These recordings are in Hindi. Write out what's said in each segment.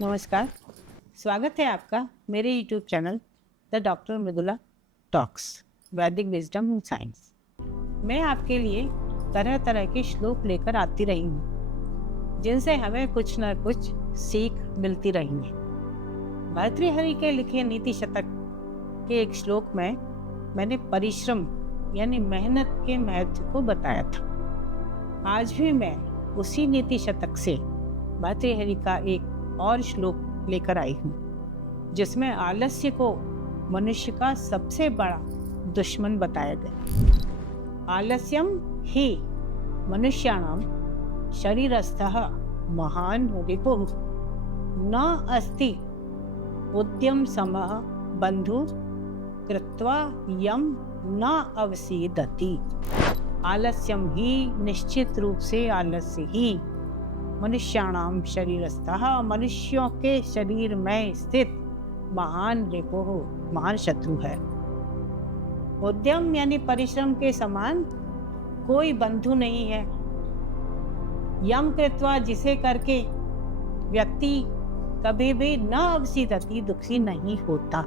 नमस्कार। स्वागत है आपका मेरे YouTube channel the doctor Mridula talks वैदिक विजडम एंड साइंस। मैं आपके लिए तरह तरह के श्लोक लेकर आती रही हूँ जिनसे हमें कुछ न कुछ सीख मिलती रही है। भर्तृहरि के लिखे नीति शतक के एक श्लोक में मैंने परिश्रम यानी मेहनत के महत्व को बताया था। आज भी मैं उसी नीति शतक से भर्तृहरि का एक और श्लोक लेकर आई हूँ जिसमें आलस्य को मनुष्य का सबसे बड़ा दुश्मन बताया गया। आलस्यम ही मनुष्याणाम शरीरस्थः महान रिपुः न अस्ति उद्यम समः बंधु कृत्वा यम न अवसीदति। आलस्यम ही निश्चित रूप से आलस्य ही मनुष्याणाम शरीरस्थः मनुष्यों के शरीर में स्थित महान रिपुः महान शत्रु है। उद्यम यानी परिश्रम के समान कोई बंधु नहीं है। यम कृत्वा जिसे करके व्यक्ति कभी भी न अवसीदति दुखी नहीं होता।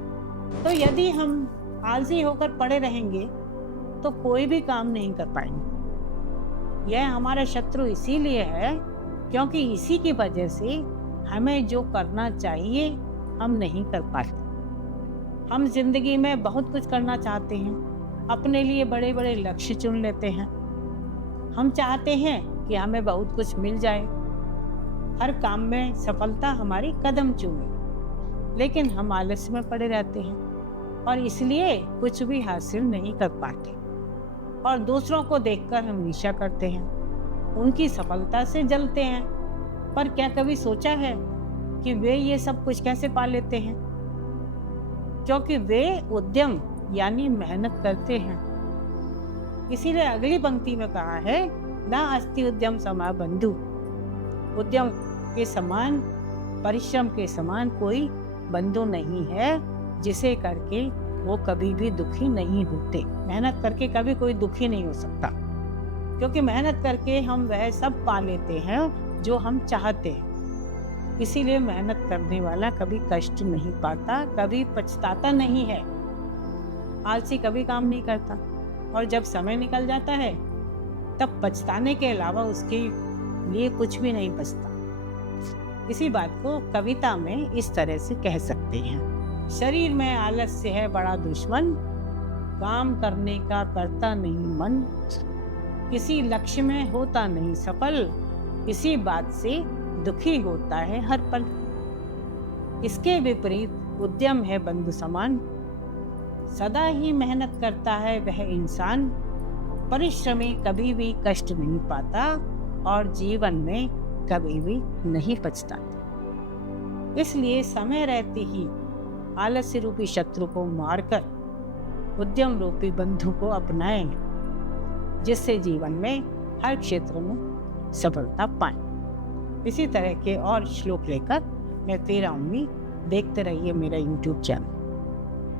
तो यदि हम आलसी होकर पड़े रहेंगे तो कोई भी काम नहीं कर पाएंगे। यह हमारा शत्रु इसीलिए है क्योंकि इसी की वजह से हमें जो करना चाहिए हम नहीं कर पाते। हम जिंदगी में बहुत कुछ करना चाहते हैं, अपने लिए बड़े बड़े लक्ष्य चुन लेते हैं। हम चाहते हैं कि हमें बहुत कुछ मिल जाए, हर काम में सफलता हमारी कदम चूमे, लेकिन हम आलस्य में पड़े रहते हैं और इसलिए कुछ भी हासिल नहीं कर पाते और दूसरों को देखकर हम ईर्ष्या करते हैं, उनकी सफलता से जलते हैं। पर क्या कभी सोचा है कि वे ये सब कुछ कैसे पा लेते हैं? क्योंकि वे उद्यम यानी मेहनत करते हैं। इसीलिए अगली पंक्ति में कहा है ना अस्ति उद्यम समा बंधु। उद्यम के समान परिश्रम के समान कोई बंधु नहीं है जिसे करके वो कभी भी दुखी नहीं होते। मेहनत करके कभी कोई दुखी नहीं हो सकता क्योंकि मेहनत करके हम वह सब पा लेते हैं जो हम चाहते हैं। इसीलिए मेहनत करने वाला कभी कष्ट नहीं पाता, कभी पछताता नहीं है। आलसी कभी काम नहीं करता और जब समय निकल जाता है तब पछताने के अलावा उसके लिए कुछ भी नहीं बचता। इसी बात को कविता में इस तरह से कह सकते हैं। शरीर में आलस्य है बड़ा दुश्मन, काम करने का करता नहीं मन, किसी लक्ष्य में होता नहीं सफल, इसी बात से दुखी होता है हर पल। इसके विपरीत उद्यम है बंधु समान, सदा ही मेहनत करता है वह इंसान, परिश्रमी कभी भी कष्ट नहीं पाता और जीवन में कभी भी नहीं पछताता। इसलिए समय रहते ही आलस्य रूपी शत्रु को मारकर उद्यम रूपी बंधु को अपनाएं, जिससे जीवन में हर क्षेत्र में सफलता पाएं। इसी तरह के और श्लोक लेकर मैं फिर आऊंगी। देखते रहिए मेरा YouTube चैनल।